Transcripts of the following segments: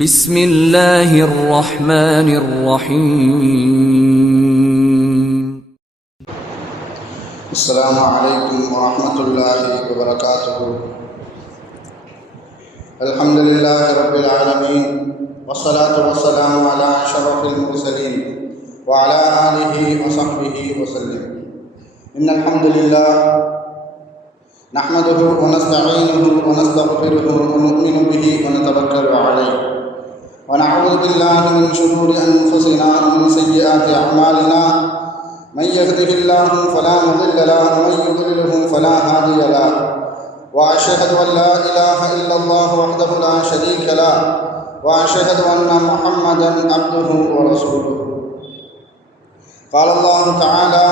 بسم الله الرحمن الرحيم. السلام عليكم ورحمة الله وبركاته. الحمد لله رب العالمين، والصلاة والسلام على أشرف المرسلين وعلى آله وصحبه وسلم. إن الحمد لله نحمده ونستعينه ونستغفره ونؤمن به ونتوكل عليه، ونعوذ بالله من شرور أنفسنا ومن سيئات أعمالنا. من يهده الله فلا مضل له ومن يضلله فلا هادي له، وأشهد أن لا إله إلا الله وحده لا شريك له، وأشهد أن محمدا عبده ورسوله. قال الله تعالى: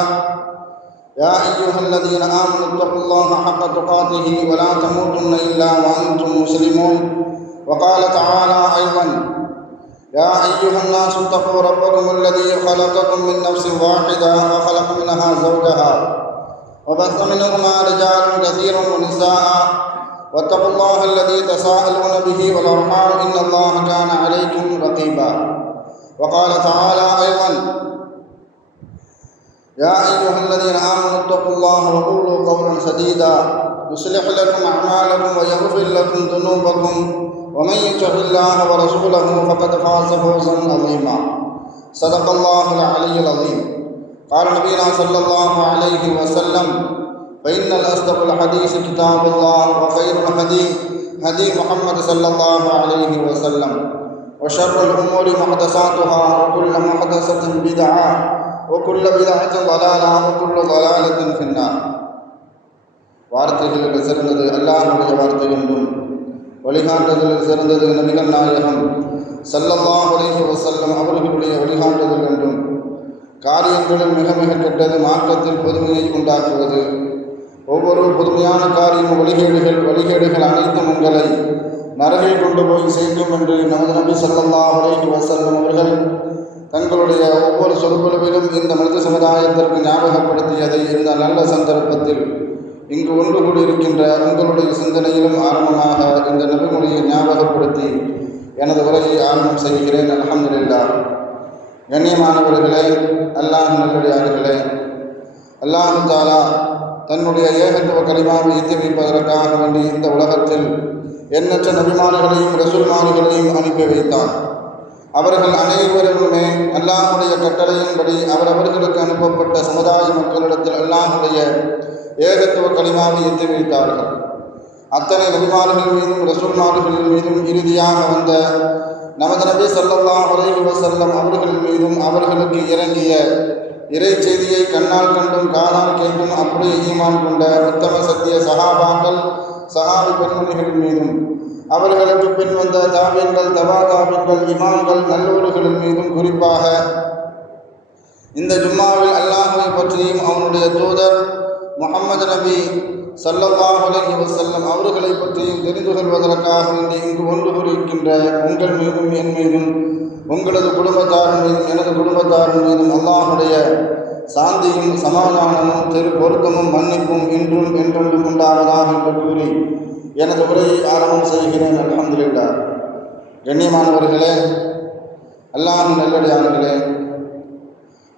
يا أيها الذين آمنوا اتقوا الله حق تقاته ولا تموتن إلا وأنتم مسلمون. وقال تعالى أيضا: يا أيها الناس اتقوا ربكم الذي خلقكم من نفس واحدة وخلق منها زوجها وبث منهما رجالا كثيرا ونساء، واتقوا الله الذي تساءلون به والأرحام إن الله كان عليكم رقيبا. وقال تعالى أيضا: يا أيها الذين آمنوا اتقوا الله وقولوا قولا سديدا يصلح لكم أعمالكم ويغفر لكم ذنوبكم، ومن يطع الله ورسوله فقد فاز فوزا عظيما. صدق الله العلي العظيم. قال نبينا صلى الله عليه وسلم: فإن الأصدق الحديث كتاب الله، وخير الهدي هدي محمد صلى الله عليه وسلم، وشر الأمور محدثاتها، وكل محدثة بدعة، وكل بدعة ضلالة، وكل ضلالة في النار. வார்த்தைகளில் சிறந்தது அல்லாஹ்வுடைய வார்த்தை என்றும், வழிகாட்டுதலில் சிறந்தது நபிகள் நாயகம் ஸல்லல்லாஹு அலைஹி வஸல்லம் அவர்களுடைய வழிகாட்டுதல் என்றும், காரியங்களில் மிக மிக கெட்டது மார்க்கத்தில் புதுமையை உண்டாக்குவது. ஒவ்வொரு புதுமையான காரியம் வழிகேடுகள் அனைத்தும் உங்களை நரகில் கொண்டு போய் சேர்க்கும் என்று நமது நபி ஸல்லல்லாஹு அலைஹி வஸல்லம் அவர்கள் தங்களுடைய ஒவ்வொரு சொற்பொழிவிலும் இந்த மனித சமுதாயத்திற்கு ஞாபகப்படுத்தியதை இந்த நல்ல சந்தர்ப்பத்தில் இங்கு ஒன்று கூடியிருக்கின்ற உங்களுடைய சிந்தனையிலும் ஆரம்பமாக இந்த நபிமொழியை ஞாபகப்படுத்தி எனது உரையை ஆரம்பம் செய்கிறேன். அல்ஹம்துலில்லாஹ். கண்ணியமானவர்களே, அல்லாஹ் நல்லடியார்களே, அல்லாஹ் தஆலா தன்னுடைய ஏகத்துவ கலிமாவை எத்தி வைப்பதற்காக வேண்டி இந்த உலகத்தில் எண்ணற்ற நபிமார்களையும் ரசூல்மார்களையும் அனுப்பி வைத்தான். அவர்கள் அனைவருமே அல்லாஹுடைய கட்டளையின்படி அவர்களுக்கு அனுப்பப்பட்ட சமுதாய மக்களிடத்தில் அல்லாஹுடைய ஏகத்துவ கலிமாவை எத்தி வைத்தார்கள். அத்தனை நபிமார்கள் மீதும் ரசூல்மார்கள் மீதும் இறுதியாக வந்த நமது நபி ஸல்லல்லாஹு அலைஹி வஸல்லம் அவர்கள் மீதும் அவர்களுக்கு இறங்கிய இறை செய்தியை கண்ணால் கண்டும் காதால் கேட்டும் அப்படியே ஈமான் கொண்ட உத்தம சத்திய சஹாபாக்கள் சஹாபி பெண்மணிகள் மீதும் அவர்களுக்கு பின் வந்த தாபீன்கள் தபா தாபீன்கள் இமாம்கள் நல்லோர்களின் மீதும் குறிப்பாக இந்த ஜும்மாவில் அல்லாஹ்வை பற்றியும் அவனுடைய தூதர் முஹம்மது நபி ஸல்லல்லாஹு அலைஹி வஸல்லம் அவர்களை பற்றியும் தெரிந்து கொள்வதற்காக வேண்டி இங்கு ஒன்று கூறியிருக்கின்ற உங்கள் மீதும் என் மீதும் உங்களது குடும்பத்தாரின் மீதும் எனது குடும்பத்தாரின் மீதும் அல்லாஹுடைய சாந்தியும் சமாதானமும் பொருத்தமும் மன்னிப்பும் இன்றும் என்றென்றும் உண்டாவதாக என்று கூறி எனது உரையை ஆரம்பம் செய்கிறேன். அல்ஹம்துலில்லாஹ். கண்ணியமானவர்களே, அல்லாஹ் நல்லடியார்களே,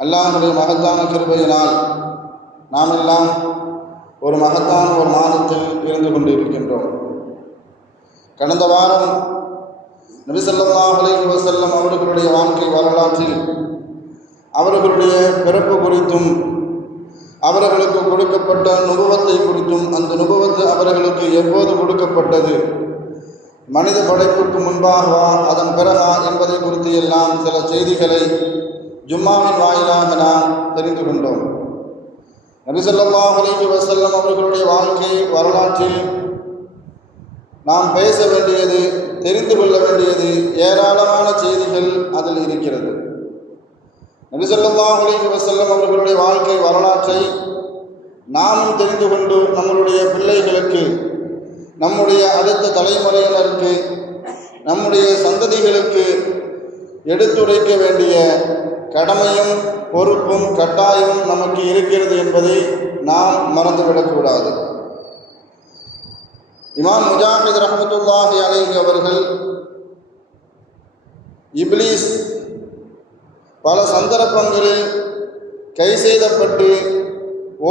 அல்லாஹுடைய மகத்தான கிருபையினால் நாம் எல்லாம் ஒரு மகத்தான ஒரு மாதத்தில் இருந்து கொண்டிருக்கின்றோம். கடந்த வாரம் நபி ஸல்லல்லாஹு அலைஹி வஸல்லம் அவர்களுடைய வாழ்க்கை வரலாற்றில் அவர்களுடைய பிறப்பு குறித்தும் அவர்களுக்கு கொடுக்கப்பட்ட நுபுவத்தை குறித்தும், அந்த நுபுவத்து அவர்களுக்கு எப்போது கொடுக்கப்பட்டது, மனித படைப்புக்கு முன்பாகவா அதன் பிறகா என்பதை குறித்து எல்லாம் சில செய்திகளை ஜும்மாவின் வாயிலாக நாம் தெரிந்து கொண்டோம். நபி ஸல்லல்லாஹு அலைஹி வஸல்லம் அவர்களுடைய வாழ்க்கை வரலாற்றில் நாம் பேச வேண்டியது, தெரிந்து கொள்ள வேண்டியது ஏராளமான செய்திகள் அதில் இருக்கிறது. நபி ஸல்லல்லாஹு அலைஹி வஸல்லம் அவர்களுடைய வாழ்க்கை வரலாற்றை நாமும் தெரிந்து கொண்டு நம்முடைய பிள்ளைகளுக்கு, நம்முடைய அடுத்த தலைமுறையினருக்கு, நம்முடைய சந்ததிகளுக்கு எடுத்துரைக்க வேண்டிய கடமையும் பொறுப்பும் கட்டாயமும் நமக்கு இருக்கிறது என்பதை நாம் மறந்துவிடக்கூடாது. இமாம் முஜாஹித் ரஹ்மத்துல்லாஹி அலைஹி அவர்கள் இப்லீஸ் பல சந்தர்ப்பங்களில் கை செய்தப்பட்டு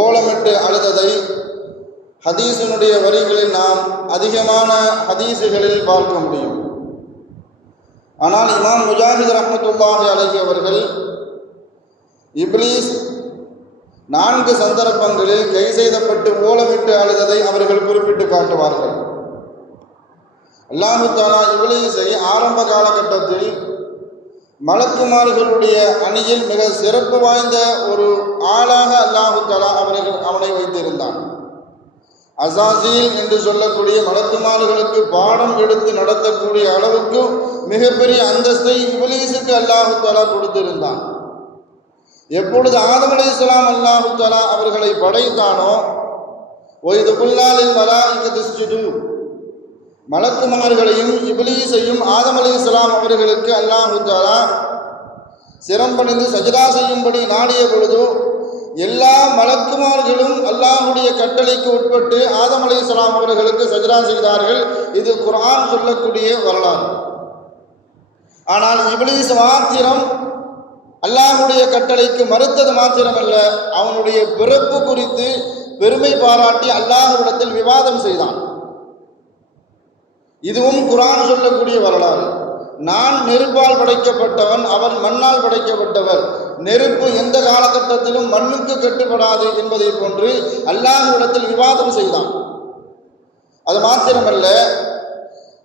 ஓலமிட்டு அழுததை ஹதீஸினுடைய வரிகளில் நாம் அதிகமான ஹதீஸுகளில் பார்க்க முடியும். ஆனால் இமாம் முஜாஹித் ரஹ்மத்துல்லாஹி அலைஹி அவர்கள் இப்லீஸ் 4 சந்தர்ப்பங்களில் கை செய்தப்பட்டு ஓலமிட்டு அழுததை அவர்கள் குறிப்பிட்டு காட்டுவார்கள். அல்லாஹு தஆலா இப்லீஸை ஆரம்ப காலகட்டத்தில் மலக்குமார்களுடைய அணியில் மிக சிறப்பு வாய்ந்த ஒரு ஆளாக அல்லாஹு தஆலா அவனை வைத்திருந்தான். அசாசீல் என்று சொல்லக்கூடிய மலக்குமார்களுக்கு பாடம் எடுத்து நடத்தக்கூடிய அளவுக்கு மிகப்பெரிய அந்தஸ்தை இப்லீஸுக்கு அல்லாஹு தஆலா கொடுத்திருந்தான். எப்பொழுது ஆதம் அலைஹிஸ்ஸலாம் அல்லாஹு தஆலா அவர்களை படைத்தானோ, ஒய்து குல்லாலில் மலாயிகத்து இஸ்ஜுது, மலக்குமார்களையும் இப்லீஸையும் ஆதம் அலைஹிஸ்ஸலாம் அவர்களுக்கு அல்லாஹு தஆலா சிரம்பணிந்து சஜ்தா செய்யும்படி நாடிய பொழுது எல்லா மலக்குமார்களும் அல்லாஹ்வுடைய கட்டளைக்கு உட்பட்டு ஆதம் அலைஹிஸ்ஸலாம் அவர்களுக்கு சஜ்தா செய்தார்கள். இது குர்ஆன் சொல்லக்கூடிய வரலாறு. ஆனால் இப்லீஸ் மாத்திரம் அல்லாஹ்வுடைய கட்டளைக்கு மறுத்தது மாத்திரமல்ல, அவனுடைய பிறப்பு குறித்து பெருமை பாராட்டி அல்லாஹ்விடத்தில் விவாதம் செய்தான். இதுவும் குர்ஆன் சொல்லக்கூடிய வரலாறு. நான் நெருப்பால் படைக்கப்பட்டவன், அவன் மண்ணால் படைக்கப்பட்டவர், நெருப்பு எந்த காலகட்டத்திலும் மண்ணுக்கு கட்டுப்படாது என்பதை போன்று அல்லாஹ்விடத்தில் விவாதம் செய்தான். அது மாத்திரமல்ல,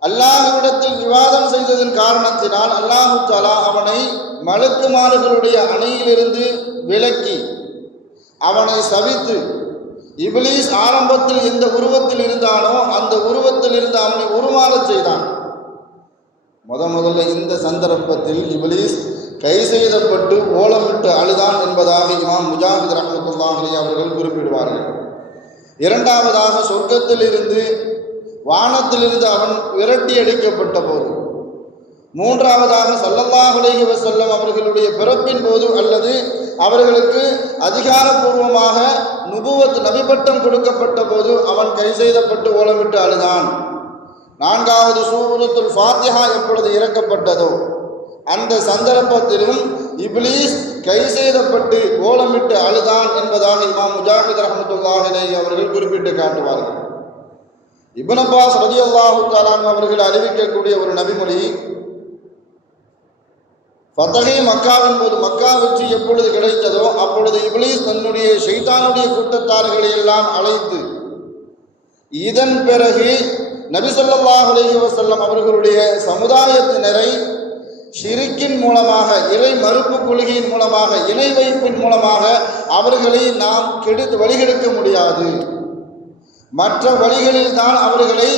அல்லாஹ்விடத்தில் விவாதம் செய்ததன் காரணத்தினால் அல்லாஹு தஆலா அவனை மலக்குமார்களுடைய அணையிலிருந்து விலக்கி அவனை சபித்து, இப்லீஸ் ஆரம்பத்தில் எந்த உருவத்தில் இருந்தானோ அந்த உருவத்தில் இருந்து அவனை உருமாறச் செய்தான். முதல்ல இந்த சந்தர்ப்பத்தில் இப்லீஸ் கை செய்தப்பட்டு ஓலமிட்டு அழுதான் என்பதாக இமாம் முஜாஹித் ரஹ்மத்துல்லாஹி அலைஹி அவர்கள் குறிப்பிடுவார்கள். இரண்டாவதாக சொர்க்கத்தில் இருந்து வானத்திலிருந்து அவன் விரட்டி அடிக்கப்பட்ட போது, மூன்றாவதாக ஸல்லல்லாஹு அலைஹி வஸல்லம் அவர்களுடைய பிறப்பின் போது அல்லது அவர்களுக்கு அதிகாரப்பூர்வமாக நுபுவத் நபிபட்டம் கொடுக்கப்பட்ட போது அவன் கை செய்தப்பட்டு ஓலமிட்டு அழுதான். நான்காவது சூரத்துல் ஃபாத்திஹா எப்பொழுது இறக்கப்பட்டதோ அந்த சந்தர்ப்பத்திலும் இப்லீஸ் கை செய்தப்பட்டு ஓலமிட்டு அழுதான் என்பதாக இமாம் முஜாஹித் ரஹ்மத்துல்லாஹி அலைஹி அவர்கள் குறிப்பிட்டு காட்டுவார்கள். இப்னு அப்பாஸ் ரலியல்லாஹு தஆலா அவர்கள் அறிவிக்கக்கூடிய ஒரு நபிமொழி, ஃபதஹி மக்காவின் போது, மக்கா வெற்றி எப்பொழுது கிடைத்ததோ அப்பொழுது இப்லீஸ் தன்னுடைய ஷைத்தானுடைய கூட்டத்தார்களை எல்லாம் அழைத்து, இதன் பிறகு நபி ஸல்லல்லாஹு அலைஹி வஸல்லம் அவர்களுடைய சமுதாயத்தினரை ஷிரிக்கின் மூலமாக, இறை மறுப்பு கொள்கையின் மூலமாக, இணை வைப்பின் மூலமாக அவர்களை நாம் வழிகெடுக்க முடியாது. மற்ற வழிகளில் தான் அவர்களை,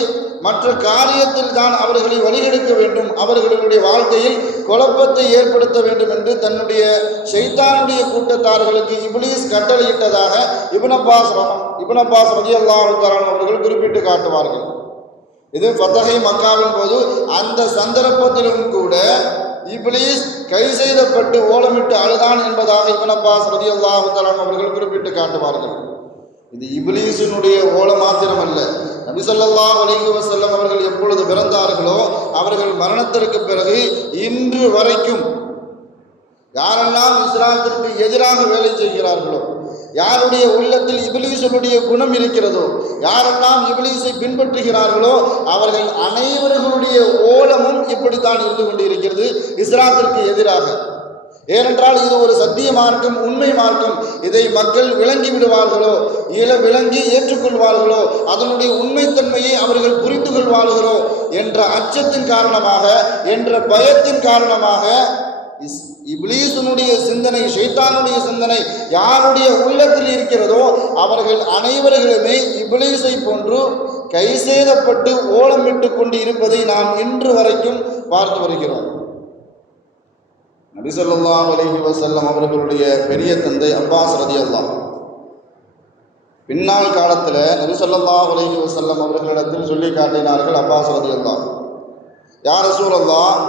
மற்ற காரியத்தில் தான் அவர்களை வழிகெடுக்க வேண்டும், அவர்களுடைய வாழ்க்கையில் குழப்பத்தை ஏற்படுத்த வேண்டும் என்று தன்னுடைய ஷைத்தானுடைய கூட்டத்தார்களுக்கு இப்லீஸ் கட்டளையிட்டதாக இப்னு அப்பாஸ் ரலியல்லாஹு தஆலா அவர்கள் குறிப்பிட்டு காட்டுவார்கள். இது ஃபதஹி மக்காவின் போது அந்த சந்தர்ப்பத்திலும் கூட இப்லீஸ் கை செய்தப்பட்டு ஓலமிட்டு அழுதான் என்பதாக இப்னு அப்பாஸ் ரலியல்லாஹு தஆலா அவர்கள் குறிப்பிட்டு காட்டுவார்கள். இது இப்லீஸினுடைய ஓல மாத்திரமல்ல, நபி ஸல்லல்லாஹு அலைஹி வஸல்லம் அவர்கள் எப்பொழுது பிறந்தார்களோ அவர்கள் மரணத்திற்கு பிறகு இன்று வரைக்கும் யாரெல்லாம் இஸ்லாத்திற்கு எதிராக வேலை செய்கிறார்களோ, யாருடைய உள்ளத்தில் இப்லீஸுடைய குணம் இருக்கிறதோ, யாரெல்லாம் இப்லீஸை பின்பற்றுகிறார்களோ அவர்கள் அனைவர்களுடைய ஓலமும் இப்படித்தான் இருந்து கொண்டிருக்கிறது இஸ்லாத்திற்கு எதிராக. ஏனென்றால் இது ஒரு சத்திய மார்க்கம், உண்மை மார்க்கம். இதை மக்கள் விளங்கி விடுவார்களோ, விளங்கி ஏற்றுக்கொள்வார்களோ, அதனுடைய உண்மைத்தன்மையை அவர்கள் புரிந்து கொள்வார்களோ என்ற அச்சத்தின் காரணமாக, என்ற பயத்தின் காரணமாக இப்லீஸுடைய சிந்தனை, ஷைத்தானுடைய சிந்தனை யாருடைய உள்ளத்தில் இருக்கிறதோ அவர்கள் அனைவர்களுமே இப்லீஸை போன்று கை செய்தப்பட்டு ஓலமிட்டு கொண்டு இருப்பதை நாம் இன்று வரைக்கும் பார்த்து வருகிறோம். நபி ஸல்லல்லாஹு அலைஹி வஸல்லம் அவர்களுடைய பெரிய தந்தை அப்பாஸ் ரலியல்லாஹு பின்னால் காலத்தில் நபி ஸல்லல்லாஹு அலைஹி வஸல்லம் அவர்களிடத்தில் சொல்லி காட்டினார்கள். அப்பாஸ் ரலியல்லாஹு, யா ரசூலல்லாஹ்,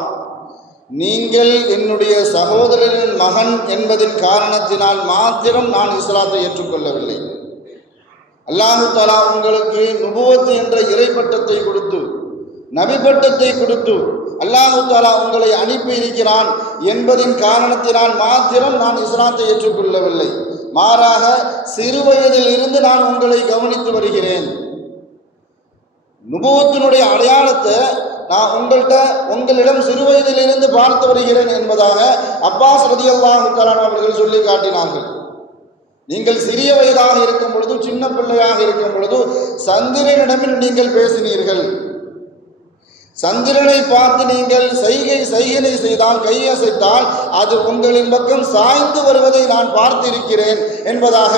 நீங்கள் என்னுடைய சகோதரனின் மகன் என்பதின் காரணத்தினால் மாத்திரம் நான் இஸ்லாத்தை ஏற்றுக்கொள்ளவில்லை. அல்லாஹு தஆலா உங்களுக்கு நுபுவத் என்ற இறை பட்டத்தை கொடுத்து நபி பட்டத்தை கொடுத்து அல்லாஹு தஆலா உங்களை அனுப்பி இருக்கிறான் என்பதின் காரணத்தினால் மாத்திரம் நான் இஸ்லாத்தை ஏற்றுக்கொள்ளவில்லை. மாறாக சிறு வயதில் இருந்து நான் உங்களை கவனித்து வருகிறேன். நுபுவத்தினுடைய அடையாளத்தை நான் உங்களிடம் சிறு வயதில் இருந்து பார்த்து வருகிறேன் என்பதாக அப்பாஸ் ரலியல்லாஹு தஆலா அவர்கள் சொல்லி காட்டினார்கள். நீங்கள் சிறிய வயதாக இருக்கும் பொழுது, சின்ன பிள்ளையாக இருக்கும் பொழுது சந்திரனிடம் நீங்கள் பேசினீர்கள். சந்திரனை பார்த்து நீங்கள் செய்கை செய்தால், கையசைத்தால் அது உங்களின் பக்கம் சாய்ந்து வருவதை நான் பார்த்திருக்கிறேன் என்பதாக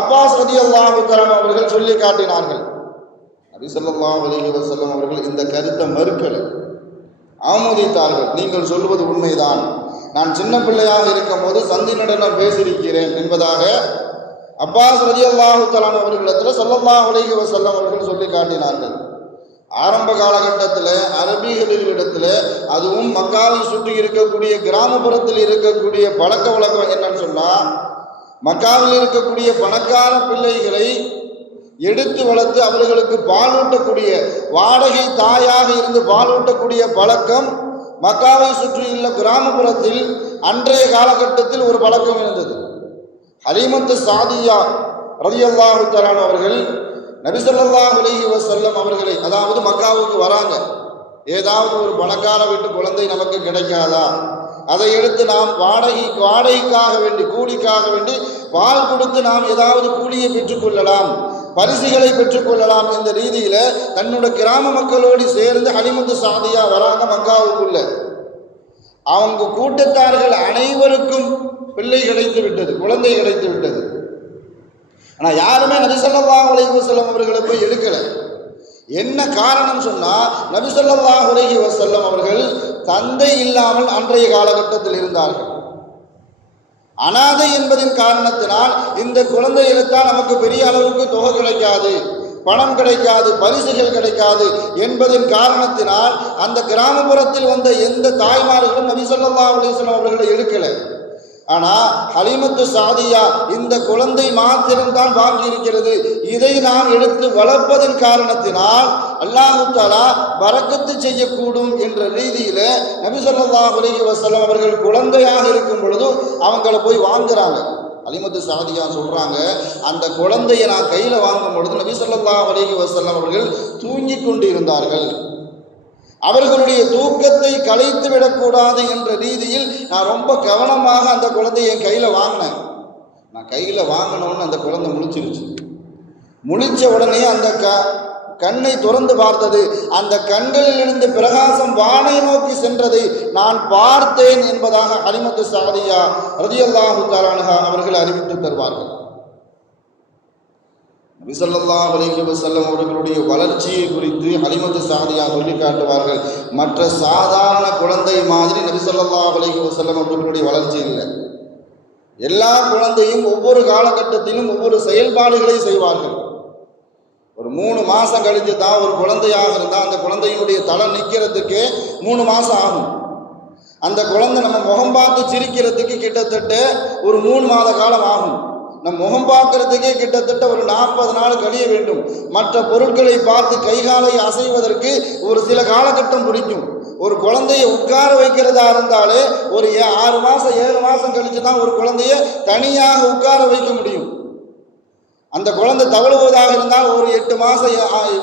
அப்பாஸ் ரலியல்லாஹு தஆலா அவர்கள் சொல்லி காட்டினார்கள். நபி ஸல்லல்லாஹு அலைஹி வஸல்லம் அவர்கள் இந்த கருத்தை மறுக்கலை, ஆமோதித்தார்கள். நீங்கள் சொல்வது உண்மைதான், நான் சின்ன பிள்ளையாக இருக்கும் போது சந்திரனிடம் பேசியிருக்கிறேன் என்பதாக அப்பாஸ் ரலியல்லாஹு தஆலா அவர்களிடத்தில் ஸல்லல்லாஹு அலைஹி வஸல்லம் அவர்கள் சொல்லி காட்டினார்கள். ஆரம்ப காலகட்டத்தில் அரபிகளிடத்தில், அதுவும் மக்காவை சுற்றி இருக்கக்கூடிய கிராமப்புறத்தில் இருக்கக்கூடிய பழக்க வழக்கம் என்னன்னு சொன்னால், மக்காவில் இருக்கக்கூடிய பணக்கார பிள்ளைகளை எடுத்து வளர்த்து அவர்களுக்கு பாலூட்டக்கூடிய, வாடகை தாயாக இருந்து பாலூட்டக்கூடிய பழக்கம் மக்காவை சுற்றியுள்ள கிராமப்புறத்தில் அன்றைய காலகட்டத்தில் ஒரு பழக்கம் இருந்தது. ஹலீமத்து சாதியா ரலியல்லாஹு தஆலா அவர்கள் நபி ஸல்லல்லாஹு அலைஹி வஸல்லம் அவர்களை, அதாவது மக்காவுக்கு வராங்க, ஏதாவது ஒரு பணக்கார வீட்டு குழந்தை நமக்கு கிடைக்காதா, அதை எடுத்து நாம் வாடகைக்காக வேண்டி, கூலிக்காக வேண்டி பால் கொடுத்து நாம் ஏதாவது கூலியை பெற்றுக்கொள்ளலாம், பரிசுகளை பெற்றுக்கொள்ளலாம் என்ற ரீதியில் தன்னோட கிராம மக்களோடு சேர்ந்து ஹலீமத்து சாதியா வராங்க மக்காவுக்குள்ள. அவங்க கூட்டத்தார்கள் அனைவருக்கும் பிள்ளை கிடைத்து விட்டது, குழந்தை கிடைத்து விட்டது. ஆனால் யாருமே நபி ஸல்லல்லாஹு அலைஹி வஸல்லம் அவர்களை போய் எடுக்கலை. என்ன காரணம் சொன்னால், நபி ஸல்லல்லாஹு அலைஹி வஸல்லம் அவர்கள் தந்தை இல்லாமல் அன்றைய காலகட்டத்தில் இருந்தார்கள். அனாதை என்பதின் காரணத்தினால் இந்த குழந்தை எடுத்தால் நமக்கு பெரிய அளவுக்கு தொகை கிடைக்காது, பணம் கிடைக்காது, பரிசுகள் கிடைக்காது என்பதின் காரணத்தினால் அந்த கிராமப்புறத்தில் வந்த எந்த தாய்மார்களும் நபி ஸல்லல்லாஹு அலைஹி வஸல்லம் அவர்களை எடுக்கலை. ஆனால் ஹலீமத்து சாதியா இந்த குழந்தை மாத்திரம்தான் பாக்கி இருக்கிறது, இதை நாம் எடுத்து வளர்ப்பதன் காரணத்தினால் அல்லாஹு தஆலா பரக்கத்து செய்யக்கூடும் என்ற ரீதியில் நபி ஸல்லல்லாஹு அலைஹி வஸல்லம் அவர்கள் குழந்தையாக இருக்கும் பொழுது அவங்கள போய் வாங்குறாங்க. ஹலீமத்து சாதியா சொல்றாங்க, அந்த குழந்தையை நான் கையில் வாங்கும் பொழுது நபி ஸல்லல்லாஹு அலைஹி வஸல்லம் அவர்கள் தூங்கி கொண்டு இருந்தார்கள். அவர்களுடைய தூக்கத்தை கலைத்து விடக்கூடாது என்ற ரீதியில் நான் ரொம்ப கவனமாக அந்த குழந்தையை என் கையில் வாங்கினேன். நான் கையில் வாங்கினோன்னு அந்த குழந்தை முழிச்சிருச்சு. முழிச்ச உடனே அந்த கண்ணை திறந்து பார்த்தது, அந்த கண்களில் இருந்து பிரகாசம் வானை நோக்கி சென்றதை நான் பார்த்தேன் என்பதாக ஹலீமத்து சாதியா ரலியல்லாஹு தஆலா அன்ஹா அவர்கள் அறிவித்து தருவார்கள். நபி ஸல்லல்லாஹு அலைஹி வஸல்லம் அவர்களுடைய வளர்ச்சியை குறித்து ஹலீமத்து சாதியா சொல்லி காட்டுவார்கள். மற்ற சாதாரண குழந்தை மாதிரி நபி ஸல்லல்லாஹு அலைஹி வஸல்லம் அவர்களுடைய வளர்ச்சி இல்லை. எல்லா குழந்தையும் ஒவ்வொரு காலகட்டத்திலும் ஒவ்வொரு செயல்பாடுகளை செய்வார்கள். ஒரு 3 மாதம் கழித்து தான் ஒரு குழந்தையாக இருந்தால் அந்த குழந்தையினுடைய தலை நிற்கிறதுக்கு 3 மாதம் ஆகும். அந்த குழந்தை நம்ம முகம் பார்த்து சிரிக்கிறதுக்கு கிட்டத்தட்ட ஒரு 3 மாத காலம் ஆகும். நம் முகம் பார்க்கறதுக்கே கிட்டத்தட்ட ஒரு 40 நாள் கழிய வேண்டும். மற்ற பொருட்களை பார்த்து கைகாலை அசைவதற்கு ஒரு சில காலகட்டம் பிடிக்கும். ஒரு குழந்தைய உட்கார வைக்கிறதா இருந்தாலே ஒரு 6 மாதம் 7 மாதம் கழித்து தான் ஒரு குழந்தைய தனியாக உட்கார வைக்க முடியும். அந்த குழந்தை தவழுவதாக இருந்தால் ஒரு 8 மாதம்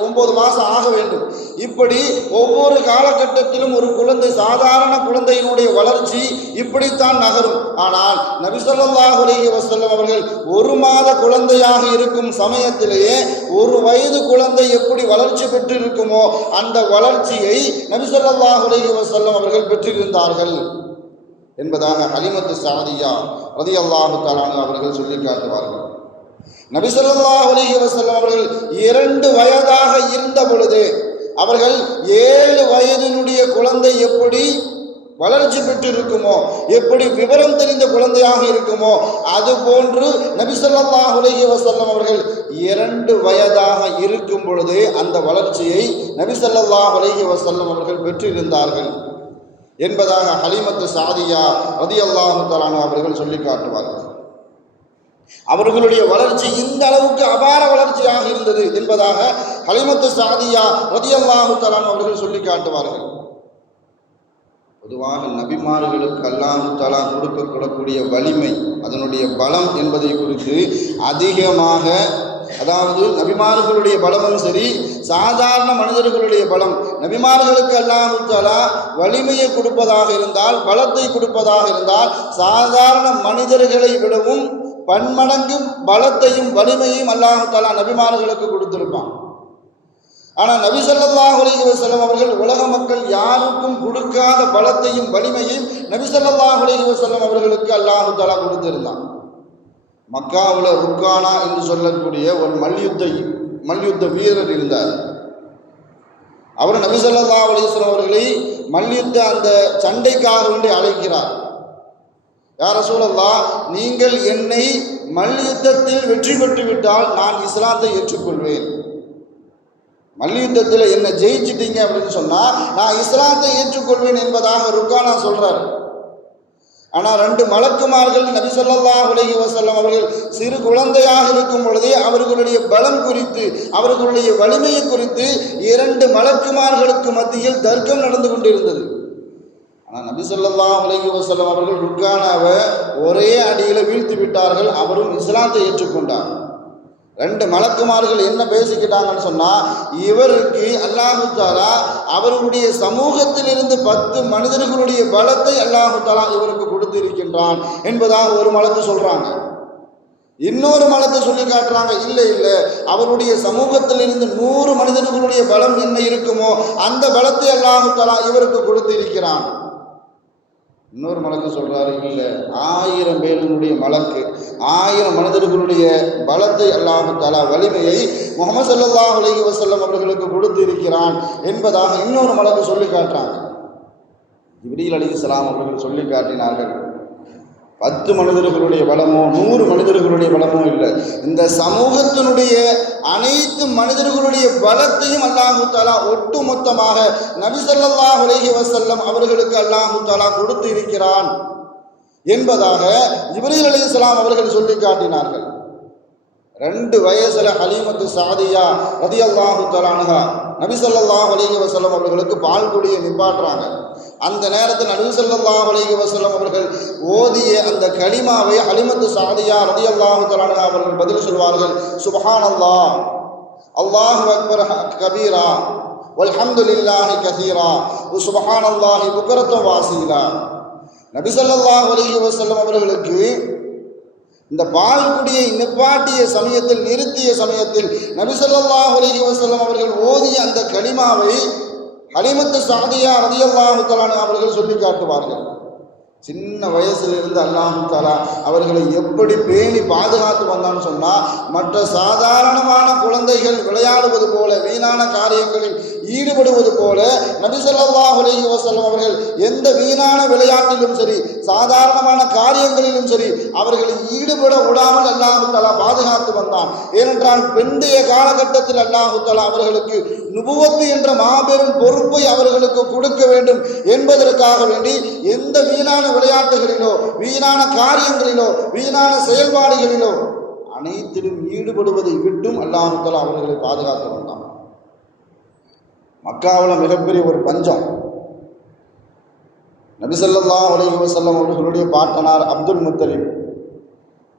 9 மாதம் ஆக வேண்டும். இப்படி ஒவ்வொரு காலகட்டத்திலும் ஒரு குழந்தை, சாதாரண குழந்தையினுடைய வளர்ச்சி இப்படித்தான் நகரும். ஆனால் நபி ஸல்லல்லாஹு அலைஹி வஸல்லம் அவர்கள் 1 மாத குழந்தையாக இருக்கும் சமயத்திலேயே 1 வயது குழந்தை எப்படி வளர்ச்சி பெற்று இருக்குமோ அந்த வளர்ச்சியை நபி ஸல்லல்லாஹு அலைஹி வஸல்லம் அவர்கள் பெற்றிருந்தார்கள் என்பதாக ஹலீமத்து சாதியா ரலியல்லாஹு தஆலா அவர்கள் சொல்லி காட்டுவார்கள். நபி ஸல்லல்லாஹு அலைஹி வஸல்லம் அவர்கள் 2 வயதாக இருந்த பொழுது அவர்கள் 7 வயதினுடைய குழந்தை எப்படி வளர்ச்சி பெற்று இருக்குமோ, எப்படி விவரம் தெரிந்த குழந்தையாக இருக்குமோ, அதுபோன்று நபி ஸல்லல்லாஹு அலைஹி வஸல்லம் அவர்கள் 2 வயதாக இருக்கும் பொழுது அந்த வளர்ச்சியை நபி ஸல்லல்லாஹு அலைஹி வஸல்லம் அவர்கள் பெற்றிருந்தார்கள் என்பதாக ஹலீமத்து சாதியா ரலியல்லாஹு தஆலா அவர்கள் சொல்லி காட்டுவார்கள். அவர்களுடைய வளர்ச்சி இந்த அளவுக்கு அபார வளர்ச்சியாக இருந்தது என்பதாக ஹலிமத்து சாதியா ரலியல்லாஹு தஆலா அவர்கள் சொல்லி காட்டுவார்கள். பொதுவாக நபிமார்களுக்கு அல்லாஹ் தஆலா கொடுக்கக்கூடிய வலிமை, அதனுடைய பலம் என்பதை குறித்து அதிகமாக, அதாவது நபிமார்களுடைய பலமும் சரி, சாதாரண மனிதர்களுடைய பலம், நபிமார்களுக்கு அல்லாஹ் தஆலா வலிமையை கொடுப்பதாக இருந்தால், பலத்தை கொடுப்பதாக இருந்தால், சாதாரண மனிதர்களை விடவும் பன்மடங்கு பலத்தையும் வலிமையும் அல்லாஹ் தஆலா நபிமார்களுக்கு கொடுத்திருப்பான். ஆனால் நபி ஸல்லல்லாஹு அலைஹி வஸல்லம் அவர்கள் உலக மக்கள் யாருக்கும் கொடுக்காத பலத்தையும் வலிமையும் நபி ஸல்லல்லாஹு அலைஹி வஸல்லம் அவர்களுக்கு அல்லாஹ் தஆலா கொடுத்திருந்தான். மக்காவில் ருக்கானா என்று சொல்லக்கூடிய ஒரு மல்யுத்த வீரர் இருந்தார். அவர் நபி ஸல்லல்லாஹு அலைஹி வஸல்லம் அவர்களை மல்யுத்த அந்த சண்டைக்காக வேண்டி அழைக்கிறார். யா ரசூலல்லாஹ், நீங்கள் என்னை மல்யுத்தத்தில் வெற்றி பெற்று விட்டால் நான் இஸ்லாத்தை ஏற்றுக்கொள்வேன். மல்யுத்தத்தில் என்ன ஜெயிச்சிட்டீங்க அப்படின்னு சொன்னால் நான் இஸ்லாத்தை ஏற்றுக்கொள்வேன் என்பதாக ருக்கானா சொல்றார். ஆனால் 2 மலக்குமார்கள் நபி ஸல்லல்லாஹு அலைஹி வஸல்லம் அவர்கள் சிறு குழந்தையாக இருக்கும் பொழுதே அவர்களுடைய பலம் குறித்து, அவர்களுடைய வலிமையை குறித்து 2 மலக்குமார்களுக்கு மத்தியில் தர்க்கம் நடந்து கொண்டிருந்தது. ஆனால் நபி ஸல்லல்லாஹு அலைஹி வஸல்லம் அவர்கள் ருக்கானாவை ஒரே அடியில் வீழ்த்தி விட்டார்கள். அவரும் இஸ்லாத்தை ஏற்றுக்கொண்டார். 2 மலக்குமார்கள் என்ன பேசிக்கிட்டாங்கன்னு சொன்னால், இவருக்கு அல்லாஹ் தஆலா அவர்களுடைய சமூகத்திலிருந்து 10 மனிதர்களுடைய பலத்தை அல்லாஹ் தஆலா இவருக்கு கொடுத்திருக்கின்றான் என்பதாக ஒரு மலக்கு சொல்றாங்க. இன்னொரு மலக்கு சொல்லி காட்டுறாங்க, இல்லை அவருடைய சமூகத்திலிருந்து 100 மனிதர்களுடைய பலம் என்ன இருக்குமோ அந்த பலத்தை அல்லாஹ் தஆலா இவருக்கு கொடுத்திருக்கிறான். இன்னொரு மலக்கு சொல்றாரு, இல்லை 1000 பேர்களுடைய மலக்கு, 1000 மனிதர்களுடைய பலத்தை அல்லாஹ் தஆலா வலிமையை முஹம்மது ஸல்லல்லாஹு அலைஹி வஸல்லம் அவர்களுக்கு கொடுத்து இருக்கிறான் என்பதாக இன்னொரு மலக்கு சொல்லி காட்டுறாங்க. ஜிப்ரீல் அலைஹிஸ்ஸலாம் அவர்கள் சொல்லி காட்டினார்கள், 10 மனிதர்களுடைய பலமோ 100 மனிதர்களுடைய பலமோ இல்லை, இந்த சமூகத்தினுடைய அனைத்து மனிதர்களுடைய பலத்தையும் அல்லாஹ் தஆலா ஒட்டுமொத்தமாக நபி ஸல்லல்லாஹு அலைஹி வஸல்லம் அவர்களுக்கு அல்லாஹ் தஆலா கொடுத்து இருக்கிறான் என்பதாக ஜிப்ரீல் அலைஹிஸ்ஸலாம் அவர்கள் சொல்லி காட்டினார்கள். 2 வயசுல ஹலீமத்து சாதியா ரலியல்லாஹு தஆலா அன்ஹா நபி ஸல்லல்லாஹு அலைஹி வஸல்லம் அவர்களுக்கு பால் குடியை நிப்பாட்டுறாங்க. அந்த நேரத்தில் நபி ஸல்லல்லாஹு அலைஹி வஸல்லம் அவர்கள் ஓதிய அந்த கலிமாவை ஹலீமத்து சாதியா ரலியல்லாஹு தஆலா அன்ஹா அவர்கள் பதில் சொல்வார்கள், சுப்ஹானல்லாஹ், அல்லாஹு அக்பர் கபீரா, வல்ஹம்துலில்லாஹி கஸீரா, சுப்ஹானல்லாஹி புக்ரத்தன் வாசீலா. நபி ஸல்லல்லாஹு அலைஹி வஸல்லம் அவர்களுக்கு இந்த பால் குடியை நிப்பாட்டிய சமயத்தில், நிறுத்திய சமயத்தில் நபி ஸல்லல்லாஹு அலைஹி வஸல்லம் அவர்கள் ஓதிய அந்த கலிமாவை ஹலீமத்து சாதியா ரலியல்லாஹு தஆலா அவர்கள் சொல்லி காட்டுவார்கள். சின்ன வயசிலிருந்து அல்லாஹ் தஆலா அவர்களை எப்படி பேணி பாதுகாத்து வந்தான்னு சொன்னால், மற்ற சாதாரணமான குழந்தைகள் விளையாடுவது போல, வீணான காரியங்களில் ஈடுபடுவது போல நபி ஸல்லல்லாஹு அலைஹி வஸல்லம் அவர்கள் எந்த வீணான விளையாட்டிலும் சரி, சாதாரணமான காரியங்களிலும் சரி அவர்களை ஈடுபட விடாமல் அல்லாஹ் தஆலா பாதுகாத்து வந்தான். ஏனென்றால் பிந்தைய காலகட்டத்தில் அல்லாஹ் தஆலா அவர்களுக்கு நுபுவத்து என்ற மாபெரும் பொறுப்பை அவர்களுக்கு கொடுக்க வேண்டும் என்பதற்காக வேண்டி எந்த வீணான விளையாட்டுகளிலோ, வீணான காரியங்களிலோ, வீணான செயல்பாடுகளிலோ அனைத்திலும் ஈடுபடுவதை விட்டும் அல்லாஹ் தஆலா அவர்களை பாதுகாத்து வந்தான். மக்காவில் மிகப்பெரிய ஒரு பஞ்சம். நபி ஸல்லல்லாஹு அலைஹி வஸல்லம் அவர்களுடைய பாட்டனார் அப்துல் முத்தலிப்,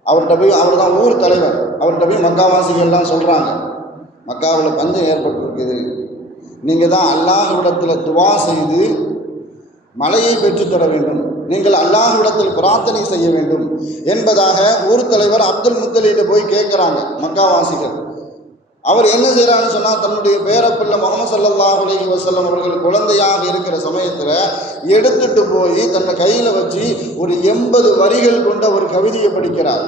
அவர்கிட்ட போய், அவர் தான் ஊர் தலைவர், அவர்கிட்ட போய் மக்காவாசிகள்லாம் சொல்கிறாங்க, மக்காவில் பஞ்சம் ஏற்பட்டிருக்குது, நீங்கள் தான் அல்லாஹ்விடத்தில் துவா செய்து மழையை பெற்றுத்தர வேண்டும், நீங்கள் அல்லாஹ்விடத்தில் பிரார்த்தனை செய்ய வேண்டும் என்பதாக ஊர் தலைவர் அப்துல் முத்தலிப்ட்ட போய் கேட்குறாங்க மக்காவாசிகள். அவர் என்ன செய்கிறான்னு சொன்னால், தன்னுடைய பேரப்பிள்ளை முஹம்மது ஸல்லல்லாஹு அலைஹி வஸல்லம் அவர்கள் குழந்தையாக இருக்கிற சமயத்தில் எடுத்துட்டு போய் தன்னை கையில் வச்சு ஒரு 80 வரிகள் கொண்ட ஒரு கவிதையை படிக்கிறார்.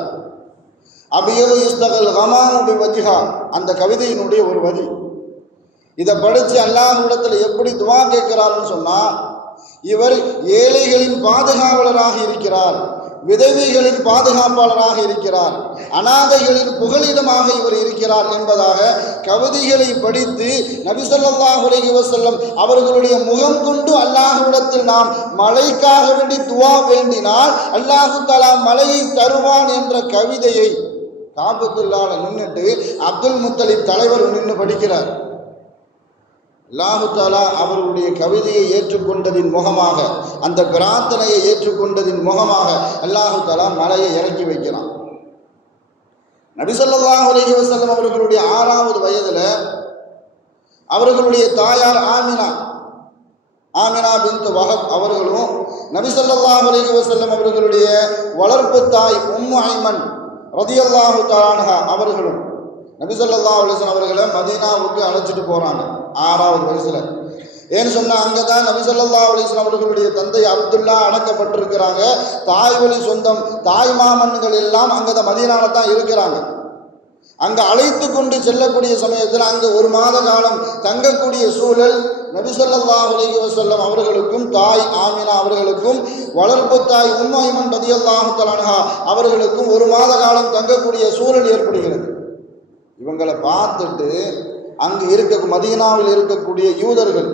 அபியது இஸ்தகல் கமாமு பி வஜ்ஹா, அந்த கவிதையினுடைய ஒரு வரி. இதை படித்து அல்லாஹ்விடத்தில் எப்படி துவா கேட்கிறார்னு சொன்னால், இவர் ஏழைகளின் பாதுகாவலராக இருக்கிறார், விதவைகளின் பாதுகாப்பாளராக இருக்கிறார், அநாதைகளின் புகலிடமாக இவர் இருக்கிறார் என்பதாக கவிதைகளை படித்து நபி ஸல்லல்லாஹு அலைஹி வஸல்லம் அவர்களுடைய முகம் கொண்டு அல்லாஹ்விடத்தில் நாம் மழைக்காக வேண்டி துவா வேண்டினால் அல்லாஹ் தஆலா மழையை தருவான் என்ற கவிதையை காபத்துல்லாஹ்ல நின்னுட்டு அப்துல் முத்தலிப் தலைவர் நின்று படிக்கிறார். அல்லாஹு தஆலா அவர்களுடைய கவிதையை ஏற்றுக்கொண்டதின் முகமாக, அந்த பிரார்த்தனையை ஏற்றுக்கொண்டதின் முகமாக அல்லாஹு தஆலா மலையை இறக்கி வைக்கிறான். நபி ஸல்லல்லாஹு அலைஹி வஸல்லம் அவர்களுடைய 6வது வயதில் அவர்களுடைய தாயார் ஆமினா பின்த் வஹப் அவர்களும் நபி ஸல்லல்லாஹு அலைஹி வஸல்லம் அவர்களுடைய வளர்ப்பு தாய் உம்மு ஐமன் ரலியல்லாஹு தஆலா அன்ஹா அவர்களும் நபி ஸல்லல்லாஹு அலைஹி வஸல்லம் அவர்களை மதீனாவுக்கு அழைச்சிட்டு போகிறாங்க 6வது வயசில். ஏன்னு சொன்னால் அங்கே தான் நபி ஸல்லல்லாஹு அலைஹி வஸல்லம் அவர்களுடைய தந்தை அப்துல்லா அடக்கப்பட்டிருக்கிறாங்க. தாய் வழி சொந்தம், தாய் மாமன்கள் எல்லாம் அங்கே தான் மதீனாவில் தான் இருக்கிறாங்க. அங்கே அழைத்து கொண்டு செல்லக்கூடிய சமயத்தில் அங்கே 1 மாத காலம் தங்கக்கூடிய சூழல் நபி ஸல்லல்லாஹு அலைஹி வஸல்லம் அவர்களுக்கும் தாய் ஆமினா அவர்களுக்கும் வளர்ப்பு தாய் உம்மு ஐமன் ரலியல்லாஹு தஆலா அன்ஹா அவர்களுக்கும் 1 மாத காலம் தங்கக்கூடிய சூழல் ஏற்படுகிறது. இவங்களை பார்த்துட்டு அங்கு மதீனாவில் இருக்கக்கூடிய யூதர்கள்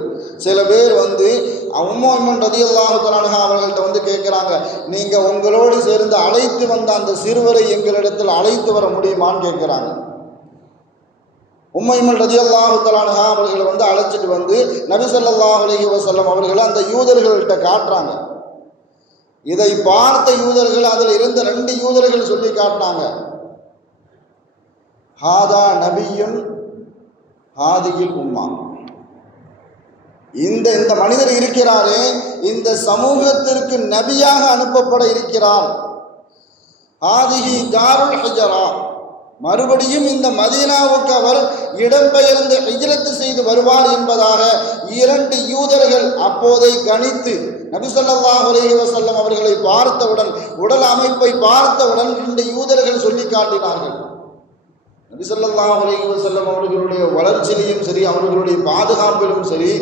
சில பேர் வந்து உம்மு ஐமன் ரலியல்லாஹு தஆலா அன்ஹா அவர்கள்ட்ட கேட்குறாங்க, நீங்கள் உங்களோடு சேர்ந்து அழைத்து வந்த அந்த சிறுவரை எங்களிடத்தில் அழைத்து வர முடியுமான்னு கேட்குறாங்க. உம்மு ஐமன் ரலியல்லாஹு தஆலா அன்ஹா அவர்களை அழைச்சிட்டு வந்து நபி ஸல்லல்லாஹு அலைஹி வஸல்லம் அவர்களை அந்த யூதர்கள்ட்ட காட்டுறாங்க. இதை பார்த்த யூதர்கள், அதில் இருந்த 2 யூதர்கள் சொல்லி காட்டினாங்க, ஹாதா நபியுன் ஹாதிகில் உம்மா, இந்த மனிதர் இருக்கிறாரே இந்த சமூகத்திற்கு நபியாக அனுப்பப்பட இருக்கிறார். ஹாதிஹி தாருல் ஹிஜ்ரா, மறுபடியும் இந்த மதீனாவுக்கு அவர் இடம்பெயர்ந்து ஹிஜ்ரத் செய்து வருவார் என்பதாக 2 யூதர்கள் அப்போதை கணித்து நபி ஸல்லல்லாஹு அலைஹி வஸல்லம் அவர்களை பார்த்தவுடன், உடல் அமைப்பை பார்த்தவுடன் 2 யூதர்கள் சொல்லி காட்டினார்கள். நபி ஸல்லல்லாஹு அலைஹி வஸல்லம் அவர்களுடைய வளர்ச்சியிலும் சரி, அவர்களுடைய பாதுகாப்பிலும் சரி,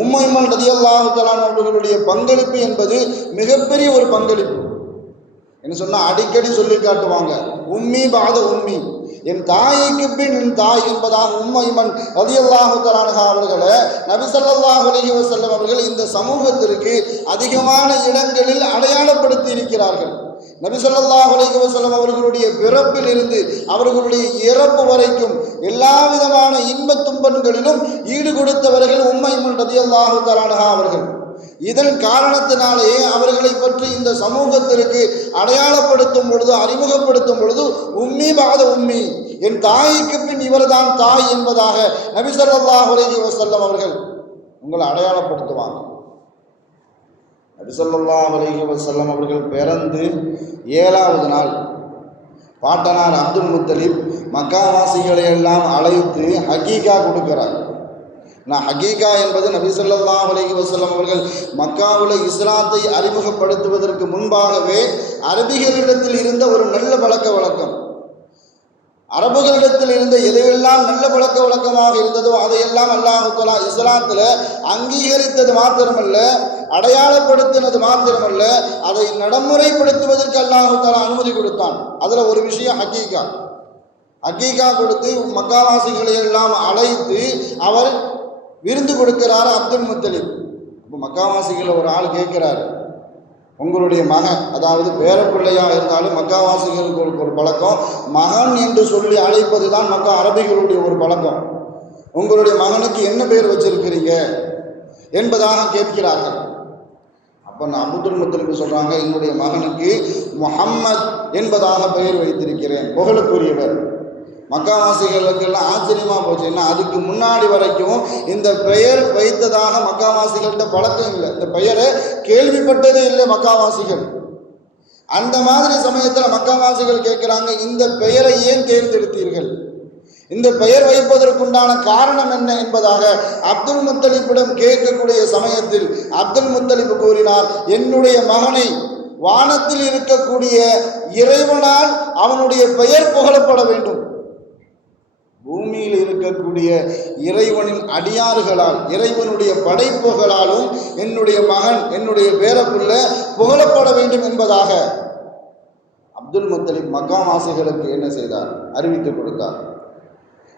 உம்மு ஐமன் ரலியல்லாஹு தஆலா அவர்களுடைய பங்களிப்பு என்பது மிகப்பெரிய ஒரு பங்களிப்பு. என்ன சொன்னால் அடிக்கடி சொல்லி காட்டுவாங்க, உம்மி பாத உம்மி, என் தாய்க்கு பின் என் தாய் என்பதாக உம்மு ஐமன் ரலியல்லாஹு தஆலா அன்ஹா அவர்களை நபி ஸல்லல்லாஹு அலைஹி வஸல்லம் அவர்கள் இந்த சமூகத்திற்கு அதிகமான இடங்களில் அடையாளப்படுத்தி இருக்கிறார்கள். நபி ஸல்லல்லாஹு அலைஹி வஸல்லம் அவர்களுடைய பிறப்பில் இருந்து அவர்களுடைய இறப்பு வரைக்கும் எல்லா விதமான இன்பத் துன்பங்களிலும் ஈடு கொடுத்தவர்கள் உம்மு ஐமன் ரலியல்லாஹு தஆலா அன்ஹா அவர்கள். இதன் காரணத்தினாலேயே அவர்களை பற்றி இந்த சமூகத்திற்கு அடையாளப்படுத்தும் பொழுது, அறிமுகப்படுத்தும் பொழுது உம்மி பாத உம்மி, என் தாய்க்கு பின் இவர்தான் தாய் என்பதாக நபி ஸல்லல்லாஹு அலைஹி வஸல்லம் அவர்கள் உங்களை அடையாளப்படுத்துவாங்க. நபி ஸல்லல்லாஹு அலைஹி வஸல்லம் அவர்கள் பிறந்து 7வது நாள் பாட்டனார் அப்துல் முத்தலிப் மக்காவாசிகளை எல்லாம் அழைத்து ஹகீகா கொடுக்கிறார். ஹகீகா என்பது நபி ஸல்லல்லாஹு அலைஹி வஸல்லம் அவர்கள் மக்காவில் இஸ்லாத்தை அறிமுகப்படுத்துவதற்கு முன்பாகவே அரபிகளிடத்தில் இருந்த ஒரு நல்ல பழக்க வழக்கம். அரபுகளிடத்தில் இருந்த எதையெல்லாம் நல்ல பழக்க வழக்கமாக இருந்ததோ அதையெல்லாம் அல்லாஹ் தஆலா இஸ்லாத்தில் அங்கீகரித்தது மாத்திரமல்ல, அடையாளப்படுத்தினது மாத்திரமல்ல, அதை நடைமுறைப்படுத்துவதற்கு அல்லாஹ் தஆலா அனுமதி கொடுத்தான். அதில் ஒரு விஷயம் ஹகீகா கொடுத்து மக்காவாசிகளை எல்லாம் அழைத்து அவர் விருந்து கொடுக்கிறார் அப்துல் முத்தலிப். இப்போ மக்காவாசிகளை ஒரு ஆள் கேட்கிறார், உங்களுடைய மகன், அதாவது பேரப்பிள்ளையாக இருந்தாலும் மக்காவாசிகளுக்கு ஒரு பழக்கம், மகன் என்று சொல்லி அழைப்பது தான் மக்கா அரபிகளுடைய ஒரு பழக்கம். உங்களுடைய மகனுக்கு என்ன பெயர் வச்சிருக்கிறீங்க என்பதாக கேட்கிறார்கள். அப்போ நான் அப்துல் முத்தலிப் சொல்கிறாங்க, என்னுடைய மகனுக்கு முஹம்மத் என்பதாக பெயர் வைத்திருக்கிறேன், புகழுக்குரியவர். மக்காவாசிகளுக்கெல்லாம் ஆச்சரியமாக போச்சு. ஏன்னா அதுக்கு முன்னாடி வரைக்கும் இந்த பெயர் வைத்ததாக மக்காவாசிகள்கிட்ட பழக்கம் இல்லை, இந்த பெயரை கேள்விப்பட்டதே இல்லை மக்காவாசிகள். அந்த மாதிரி சமயத்தில் மக்காவாசிகள் கேட்குறாங்க, இந்த பெயரை ஏன் தேர்ந்தெடுத்தீர்கள், இந்த பெயர் வைப்பதற்குண்டான காரணம் என்ன என்பதாக அப்துல் முத்தலிப்பிடம் கேட்கக்கூடிய சமயத்தில் அப்துல் முத்தலிப் கூறினார், என்னுடைய மகனை வானத்தில் இருக்கக்கூடிய இறைவனால் அவனுடைய பெயர் புகழப்பட வேண்டும், பூமியில் இருக்கக்கூடிய இறைவனின் அடியார்களால், இறைவனுடைய படைப்புகளாலும் என்னுடைய மகன், என்னுடைய பேரப்புள்ள புகழப்பட வேண்டும் என்பதாக அப்துல் முத்தலிப் மக்காவாசிகளுக்கு என்ன செய்தார், அறிவித்து கொடுத்தார்.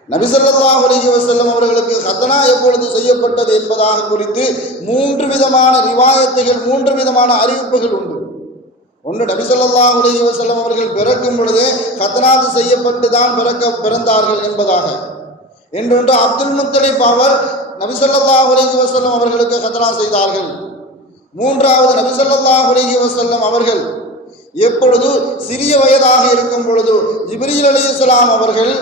நபி ஸல்லல்லாஹு அலைஹி வஸல்லம் அவர்களுக்கு ஹத்னா எப்பொழுது செய்யப்பட்டது என்பதாக குறித்து 3 விதமான ரிவாயத்துகள், 3 விதமான அறிவிப்புகள் உண்டு. ஒன்று, நபி ஸல்லல்லாஹு அலைஹி வஸல்லம் அவர்கள் பிறக்கும் பொழுதே ஹத்னாது செய்யப்பட்டு தான் பிறந்தார்கள் என்பதாக. இன்னொன்று, அப்துல் முத்தலிப் அவர் நபி ஸல்லல்லாஹு அலைஹி வஸல்லம் அவர்களுக்கு கத்னா செய்தார்கள். மூன்றாவது நபி ஸல்லல்லாஹு அலைஹி வஸல்லம் அவர்கள் எப்பொழுது சிறிய வயதாக இருக்கும் பொழுது ஜிப்ரீல் அலைஹிஸ்ஸலாம் அவர்கள்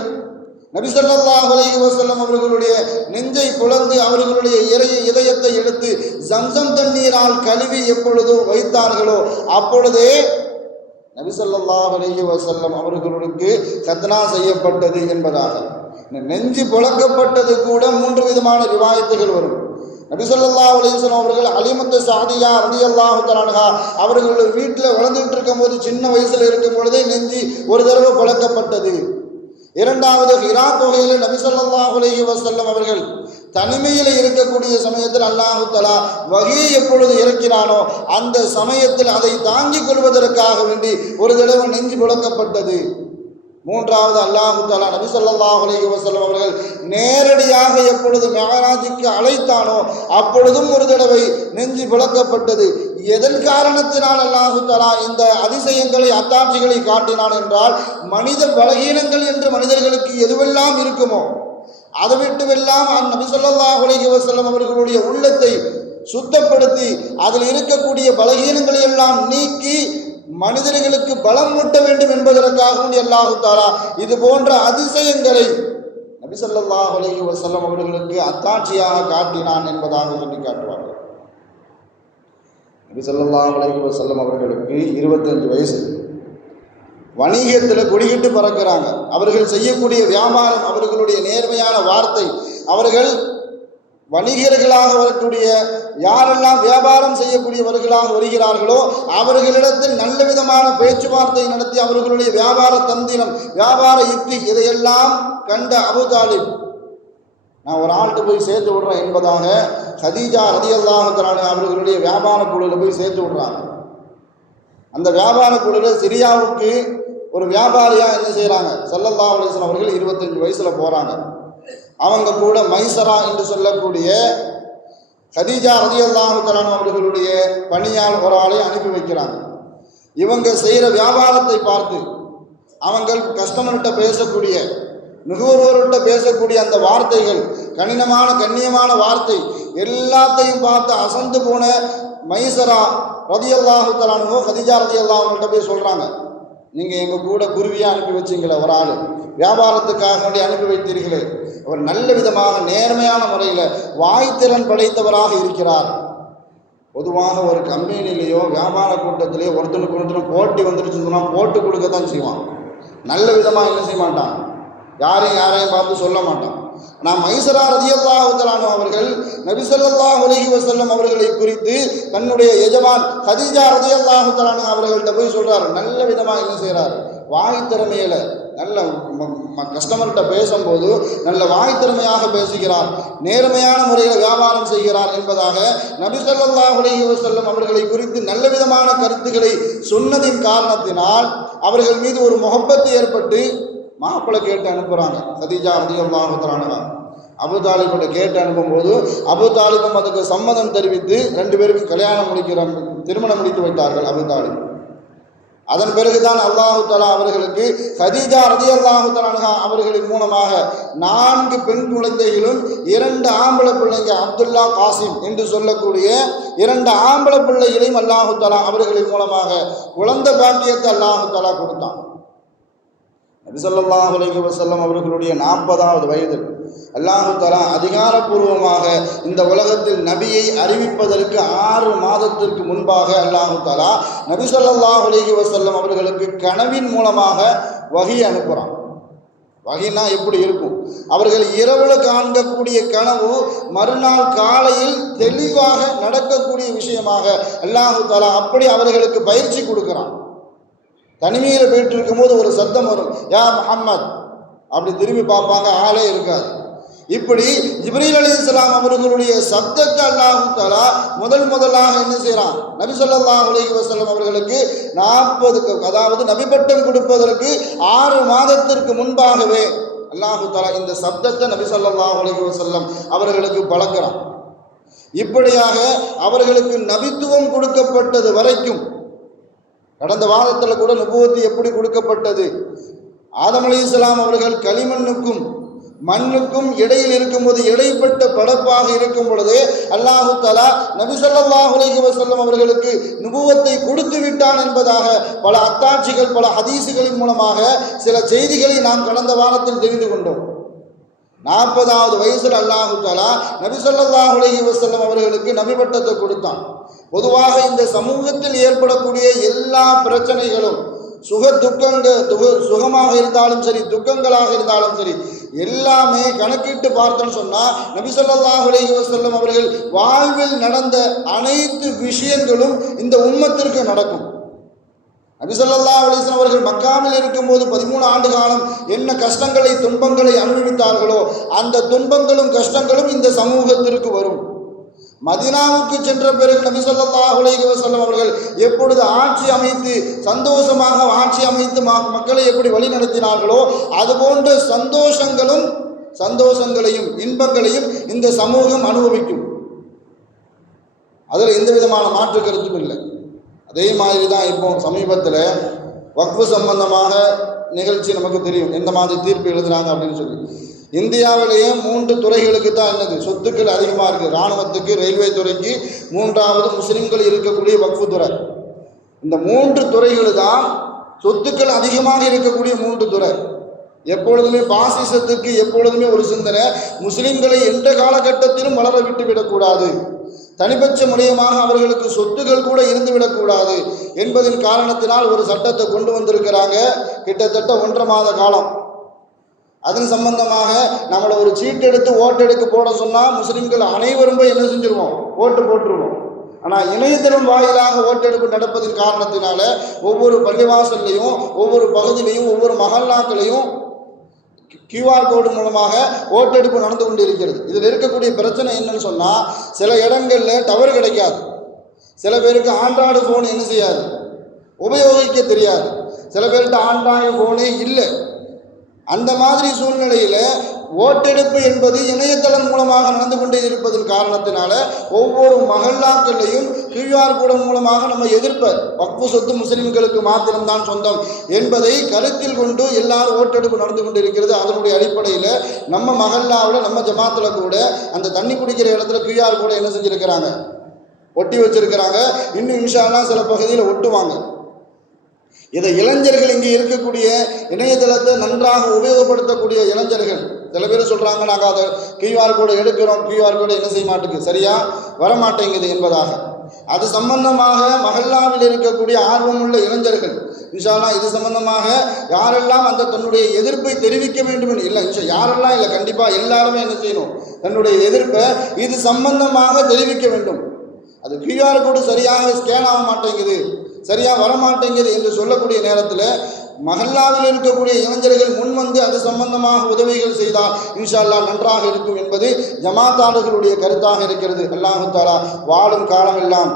நபி ஸல்லல்லாஹு அலைஹி வஸல்லம் அவர்களுடைய நெஞ்சை புலந்து அவர்களுடைய இதயத்தை எடுத்து ஜம்சம் தண்ணீரால் கழுவி எப்பொழுது வைத்தார்களோ அப்பொழுதே நபி ஸல்லல்லாஹு அலைஹி வஸல்லம் அவர்களுக்கு கத்னா செய்யப்பட்டது என்பதாக. நெஞ்சு புழக்கப்பட்டது கூட 3 விதமான ரிவாயத்துகள் வரும். நபி ஸல்லல்லாஹு அலைஹி வஸல்லம் அவர்கள் அலிமத்து சாதியா ரலியல்லாஹு தஆலா அன்ஹா அவர்களுடைய வீட்டில் வளர்ந்துட்டு இருக்கும் போது சின்ன வயசுல இருக்கும் பொழுதே நெஞ்சு ஒரு தடவை புழக்கப்பட்டது. இரண்டாவது ஹிரா குகையில் நபி ஸல்லல்லாஹு அலைஹி வஸல்லம் அவர்கள் தனிமையில் இருக்கக்கூடிய சமயத்தில் அல்லாஹு தஆலா வஹீ எப்பொழுது இறக்கினானோ அந்த சமயத்தில் அதை தாங்கிக் கொள்வதற்காக வேண்டி ஒரு தடவை நெஞ்சு புழக்கப்பட்டது. மூன்றாவது அல்லாஹு தஆலா நபி ஸல்லல்லாஹு அலைஹி வஸல்லம் அவர்கள் நேரடியாக எப்பொழுது மிஅராஜுக்கு அழைத்தானோ அப்பொழுதும் ஒரு தடவை நெஞ்சு புழக்கப்பட்டது. எதன் காரணத்தினால் அல்லாஹு தஆலா இந்த அதிசயங்களை அத்தாட்சிகளை காட்டினான் என்றால் மனித பலகீனங்கள் என்று மனிதர்களுக்கு எதுவெல்லாம் இருக்குமோ அதை விட்டுவெல்லாம் நபி ஸல்லல்லாஹு அலைஹி வஸல்லம் அவர்களுடைய உள்ளத்தை சுத்தப்படுத்தி அதில் இருக்கக்கூடிய பலகீனங்களை எல்லாம் நீக்கி மனிதர்களுக்கு பலம் மூட்ட வேண்டும் என்பதற்காகவும் அல்லாஹு தஆலா இது போன்ற அதிசயங்களை நபி ஸல்லல்லாஹு அலைஹி வஸல்லம் அவர்களுக்கு அத்தாட்சியாக காட்டினான் என்பதாக சொல்லி காட்டுவார்கள். நபி ஸல்லல்லாஹு அலைஹி வஸல்லம் அவர்களுக்கு 25 வயசு. வணிகத்தில் கொடிகிட்டு பறக்கிறாங்க. அவர்கள் செய்யக்கூடிய வியாபாரம், அவர்களுடைய நேர்மையான வார்த்தை, அவர்கள் வணிகர்களாக வரக்கூடிய யாரெல்லாம் வியாபாரம் செய்யக்கூடியவர்களாக வருகிறார்களோ அவர்களிடத்தில் நல்ல விதமான பேச்சுவார்த்தை நடத்தி அவர்களுடைய வியாபார தந்திரம், வியாபார யுக்தி இதையெல்லாம் கண்ட அபூ தாலிப் நான் ஒரு ஆள்கிட்ட போய் சேர்த்து விடுறேன் என்பதாக ஹதீஜா ரலியல்லாஹு தஆலா அவர்களுடைய வியாபார குழுவில் போய் சேர்த்து விடுறாங்க. அந்த வியாபார குழுவில் சிரியாவுக்கு ஒரு வியாபாரியாக என்ன செய்கிறாங்க, ஸல்லல்லாஹு அலைஹி வஸல்லம் அவர்கள் 25 வயசில் போகிறாங்க. அவங்க கூட மைசரா என்று சொல்லக்கூடிய ஹதீஜா ரலியல்லாஹு தஆலா அவர்களுடைய பணியால் ஒரு ஆளை அனுப்பி வைக்கிறாங்க. இவங்க செய்கிற வியாபாரத்தை பார்த்து அவங்க கஸ்டமர்கிட்ட பேசக்கூடிய, நுகர்வோர்கிட்ட பேசக்கூடிய அந்த வார்த்தைகள், கண்ணியமான வார்த்தை எல்லாத்தையும் பார்த்து அசந்து போன மைசரா ரலியல்லாஹு தஆலா ஹதீஜா ரலியல்லாஹு அன்ஹா போய் சொல்கிறாங்க, நீங்கள் எங்கள் கூட குருவியாக அனுப்பி வச்சிங்களே ஒரு ஆள், வியாபாரத்துக்காக வேண்டி அனுப்பி வைத்தீர்களே, அவர் நல்ல விதமாக நேர்மையான முறையில் வாய்த்திறன் படைத்தவராக இருக்கிறார். பொதுவாக ஒரு கம்பெனிலேயோ வியாபார கூட்டத்திலேயோ ஒருத்தனுக்கு போட்டி வந்துருச்சுன்னு சொன்னால் போட்டு கொடுக்க தான் செய்வான். நல்ல விதமாக என்ன செய்ய மாட்டான், யாரையும் பார்த்து சொல்ல மாட்டான். நாம் மைசரா ரலியல்லாஹு தஆலா அவர்கள் நபி ஸல்லல்லாஹு அலைஹி வஸல்லம் அவர்களை குறித்து தன்னுடைய எஜமான் ஹதீஜா ரலியல்லாஹு தஆலா அவர்கள்ட்ட போய் சொல்றாரு. நல்ல விதமாக என்ன செய்கிறார், வாய் திறமையில நல்ல கஸ்டமர்கிட்ட பேசும்போது நல்ல வாய் திறமையாக பேசுகிறார், நேர்மையான முறையில் வியாபாரம் செய்கிறார் என்பதாக நபி ஸல்லல்லாஹு அலைஹி வஸல்லம் அவர்களை குறித்து நல்ல விதமான கருத்துக்களை சொன்னதின் காரணத்தினால் அவர்கள் மீது ஒரு முஹப்பத் ஏற்பட்டு மாப்பிள்ளை கேட்டு அனுப்புகிறாங்க. ஹதீஜா ரலியல்லாஹு தஆலா அபூ தாலிபை கேட்டு அனுப்பும்போது அபூ தாலிபும் அதுக்கு சம்மதம் தெரிவித்து 2 பேருக்கும் திருமணம் முடித்து வைத்தார்கள் அபூ தாலிப். அதன் பிறகுதான் அல்லாஹு தஆலா அவர்களுக்கு ஹதீஜா ரலியல்லாஹு தஆலா அவர்களின் மூலமாக 4 பெண் குழந்தைகளும் 2 ஆம்பளை பிள்ளைங்க அப்துல்லா காசிம் என்று சொல்லக்கூடிய 2 ஆம்பளை பிள்ளைகளையும் அல்லாஹு தஆலா அவர்களின் மூலமாக குழந்தை பாக்கியத்தை அல்லாஹு தஆலா கொடுத்தான். நபி ஸல்லல்லாஹு அலைஹி வஸல்லம் அவர்களுடைய 40வது வயதில் அல்லாஹு தஆலா அதிகாரப்பூர்வமாக இந்த உலகத்தில் நபியை அறிவிப்பதற்கு 6 மாதத்திற்கு முன்பாக அல்லாஹு தஆலா நபி ஸல்லல்லாஹு அலைஹி வஸல்லம் அவர்களுக்கு கனவின் மூலமாக வஹி அனுப்புகிறான். வஹினா எப்படி இருக்கும், அவர்கள் இரவுல காண்கக்கூடிய கனவு மறுநாள் காலையில் தெளிவாக நடக்கக்கூடிய விஷயமாக அல்லாஹு தஆலா அப்படி அவர்களுக்கு பயிற்சி கொடுக்குறான். தனிமையில் போயிட்டு இருக்கும்போது ஒரு சத்தம் வரும், யா முஹம்மத், அப்படி திரும்பி பார்ப்பாங்க, ஆளே இருக்காது. இப்படி ஜிப்ரீல் அலைஹிஸ்ஸலாம் அவர்களுடைய சப்தத்தை அல்லாஹு தஆலா முதலாக என்ன செய்கிறான், நபி ஸல்லல்லாஹு அலைஹி வஸல்லம் அவர்களுக்கு 40 அதாவது நபி பட்டம் கொடுப்பதற்கு 6 மாதத்திற்கு முன்பாகவே அல்லாஹு தஆலா இந்த சப்தத்தை நபி ஸல்லல்லாஹு அலைஹி வஸல்லம் அவர்களுக்கு பழக்கிறான். இப்படியாக அவர்களுக்கு நபித்துவம் கொடுக்கப்பட்டது வரைக்கும், கடந்த வாரத்தில் கூட நுபுவத்து எப்படி கொடுக்கப்பட்டது, ஆதம் அலைஹிஸ்ஸலாம் அவர்கள் களிமண்ணுக்கும் மண்ணுக்கும் இடையில் இருக்கும்போது இடைப்பட்ட படைப்பாக இருக்கும் பொழுதே அல்லாஹு தஆலா நபி ஸல்லல்லாஹு அலைஹி வஸல்லம் அவர்களுக்கு நுபுவத்தை கொடுத்து விட்டான் என்பதாக பல அத்தாட்சிகள், பல ஹதீசுகளின் மூலமாக சில செய்திகளை நாம் கடந்த வாரத்தில் தெரிந்து கொண்டோம். 40வது வயசில் அல்லாஹு தஆலா நபி ஸல்லல்லாஹு அலைஹி வஸல்லம் அவர்களுக்கு நபி பட்டத்தை கொடுத்தான். பொதுவாக இந்த சமூகத்தில் ஏற்படக்கூடிய எல்லா பிரச்சனைகளும் சுகமாக இருந்தாலும் சரி, துக்கங்களாக இருந்தாலும் சரி, எல்லாமே கணக்கிட்டு பார்த்தோன்னு சொன்னால் நபி ஸல்லல்லாஹு அலைஹி வஸல்லம் அவர்கள் வாழ்வில் நடந்த அனைத்து விஷயங்களும் இந்த உம்மத்திற்கு நடக்கும். நபி ஸல்லல்லாஹு அலைஹி வஸல்லம் அவர்கள் மக்காவில் இருக்கும்போது 13 ஆண்டு காலம் என்ன கஷ்டங்களை, துன்பங்களை அனுபவித்தார்களோ அந்த துன்பங்களும் கஷ்டங்களும் இந்த சமூகத்திற்கு வரும். மதீனாவுக்கு சென்ற பிறகு நபி ஸல்லல்லாஹு அலைஹி வஸல்லம் அவர்கள் எப்பொழுது ஆட்சி அமைத்து சந்தோஷமாக ஆட்சி அமைத்து மக்களை எப்படி வழி நடத்தினார்களோ அதுபோன்ற சந்தோஷங்களையும் இன்பங்களையும் இந்த சமூகம் அனுபவிக்கும். அதில் எந்த விதமான மாற்று கருத்தும் இல்லை. அதே மாதிரி தான் இப்போ சமீபத்தில் வக்ஃபு சம்பந்தமாக நிகழ்ச்சி நமக்கு தெரியும், எந்த மாதிரி தீர்ப்பு எழுதுனாங்க அப்படின்னு சொல்லி. இந்தியாவிலேயே 3 துறைகளுக்கு தான் என்னது சொத்துக்கள் அதிகமாக இருக்குது. இராணுவத்துக்கு, ரயில்வே துறைக்கு, 3வது முஸ்லிம்கள் இருக்கக்கூடிய வக்ஃபு துறை. இந்த 3 துறைகள் தான் சொத்துக்கள் அதிகமாக இருக்கக்கூடிய 3 துறை. எப்பொழுதுமே பாசிசத்துக்கு எப்பொழுதுமே ஒரு சிந்தனை, முஸ்லிம்களை எந்த காலகட்டத்திலும் வளர விட்டு விடக்கூடாது, தனிப்பட்ச முறையமாக அவர்களுக்கு சொத்துக்கள் கூட இருந்துவிடக்கூடாது என்பதன் காரணத்தினால் ஒரு சட்டத்தை கொண்டு வந்திருக்கிறாங்க. கிட்டத்தட்ட 1.5 மாத காலம். அதன் சம்பந்தமாக நம்மளை ஒரு சீட்டு எடுத்து ஓட்டெடுக்க போட சொன்னால் முஸ்லிம்கள் அனைவரும் போய் என்ன செஞ்சுருவோம், ஓட்டு போட்டுருவோம். ஆனால் இணையதளம் வாயிலாக ஓட்டெடுப்பு நடப்பதன் காரணத்தினால ஒவ்வொரு பள்ளிவாசல்லையும், ஒவ்வொரு பகுதியிலையும், ஒவ்வொரு மஹல்லாக்களையும் QR கோடு மூலமாக ஓட்டெடுப்பு நடந்து கொண்டு இருக்கிறது. இதில் இருக்கக்கூடிய பிரச்சனை என்னன்னு சொன்னால், சில இடங்களில் டவர் கிடைக்காது, சில பேருக்கு ஆண்ட்ராய்டு ஃபோன் என்ன செய்யாது, உபயோகிக்க தெரியாது, சில பேர்கிட்ட ஆண்ட்ராய்டு ஃபோனே இல்லை. அந்த மாதிரி சூழ்நிலையில் ஓட்டெடுப்பு என்பது இணையதளம் மூலமாக நடந்து கொண்டே இருப்பதன் காரணத்தினால ஒவ்வொரு மஹல்லாக்களையும் QR கோடு மூலமாக நம்ம எதிர்ப்ப வக்ஃபு சொத்து முஸ்லிம்களுக்கு மாத்திரம்தான் சொந்தம் என்பதை கருத்தில் கொண்டு எல்லாரும் ஓட்டெடுப்பு நடந்து கொண்டு இருக்கிறது. அதனுடைய அடிப்படையில் நம்ம மஹல்லாவில், நம்ம ஜமாத்தில் கூட அந்த தண்ணி குடிக்கிற இடத்துல QR கோடு என்ன செஞ்சுருக்கிறாங்க, ஒட்டி வச்சிருக்கிறாங்க. இன்னும் இன்ஷா அல்லாஹ் சில பகுதியில் ஒட்டுவாங்க. இதை இளைஞர்கள், இங்கே இருக்கக்கூடிய இணையதளத்தை நன்றாக உபயோகப்படுத்தக்கூடிய இளைஞர்கள் சில பேர் சொல்கிறாங்க, நாங்கள் அதை QR கோடு எடுக்கிறோம், QR கோடு என்ன செய்ய மாட்டேங்குது, சரியாக வரமாட்டேங்குது என்பதாக. அது சம்பந்தமாக மஹல்லாவில் இருக்கக்கூடிய ஆர்வமுள்ள இளைஞர்கள் இன்ஷா அல்லாஹ் இது சம்பந்தமாக யாரெல்லாம் அந்த தன்னுடைய எதிர்ப்பை தெரிவிக்க வேண்டும் இல்லை, யாரெல்லாம் இல்லை, கண்டிப்பாக எல்லாருமே என்ன செய்யணும், தன்னுடைய எதிர்ப்பை இது சம்பந்தமாக தெரிவிக்க வேண்டும். அது QR கோடு சரியாக ஸ்கேன் ஆக மாட்டேங்குது, சரியாக வரமாட்டேங்குது என்று சொல்லக்கூடிய நேரத்தில் மஹல்லாவில் இருக்கக்கூடிய இளைஞர்கள் முன் வந்து அது சம்பந்தமாக உதவிகள் செய்தால் இன்ஷா அல்லாஹ் நன்றாக இருக்கும் என்பது ஜமாத்தாளர்களுடைய கருத்தாக இருக்கிறது. அல்லாஹு தஆலா வாழும் காலமெல்லாம்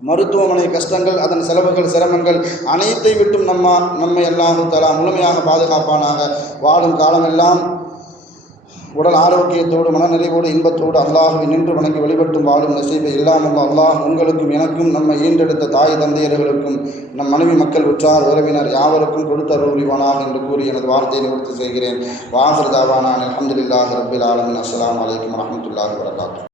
மருத்துவமனை கஷ்டங்கள், அதன் செலவுகள், சிரமங்கள் அனைத்தை விட்டும் நம்மை அல்லாஹு தஆலா முழுமையாக பாதுகாப்பானாக. வாழும் காலமெல்லாம் உடல் ஆரோக்கியத்தோடு, மனநிறைவோடு, இன்பத்தோடு அல்லாஹ்வை நின்று வணங்கி வழிபட்டும் வாழும் நசீபை இல்லாமல் அல்லாஹ் உங்களுக்கும் எனக்கும், நம்ம ஈண்டெடுத்த தாய் தந்தையர்களுக்கும், நம் மனைவி மக்கள், உற்றார் உறவினர் யாவருக்கும் கொடுத்தருள் புரிவானாக என்று கூறி எனது வார்த்தையை நிவர்த்தி செய்கிறேன். வாஹிர் தாவானா அல்ஹம்துலில்லாஹி ரப்பில் ஆலமீன். அஸ்ஸலாமு அலைக்கும் வரஹ்மத்துல்லாஹி வபரகாத்துஹு.